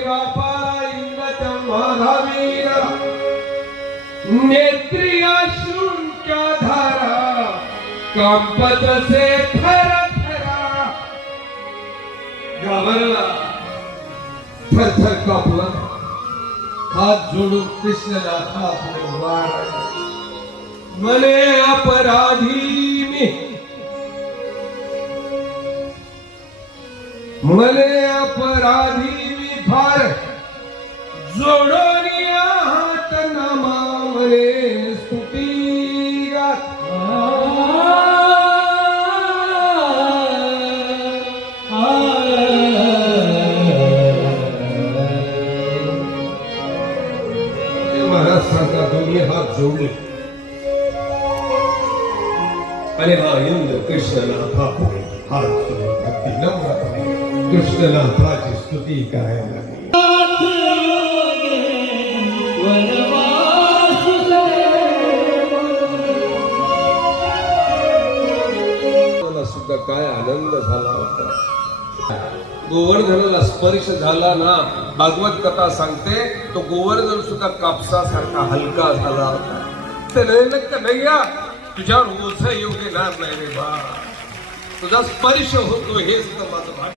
बापाला इंगत माधावीर नेत्री धारा कांपत से थर थरा घाबरला थरथर कापला हात जोडून कृष्णाला हात वाढ मने अपराधी मले अपराधी विफार जोडोनिया हात नमामले स्तुती महाराज सांगा हात जोडले. अरे हा इंद्र कृष्णला हा जोडून भक्ती कृष्णनाथाची स्तुती गोवर्धनाला स्पर्श झाला ना, भागवत कथा सांगते तो गोवर्धन सुद्धा कापसासारखा हलका झाला होता. कन्हैया तुझ्यावर ओझ येऊ देणार नाही रे बा. तुझा स्पर्श होतो हेच तर माझं भाग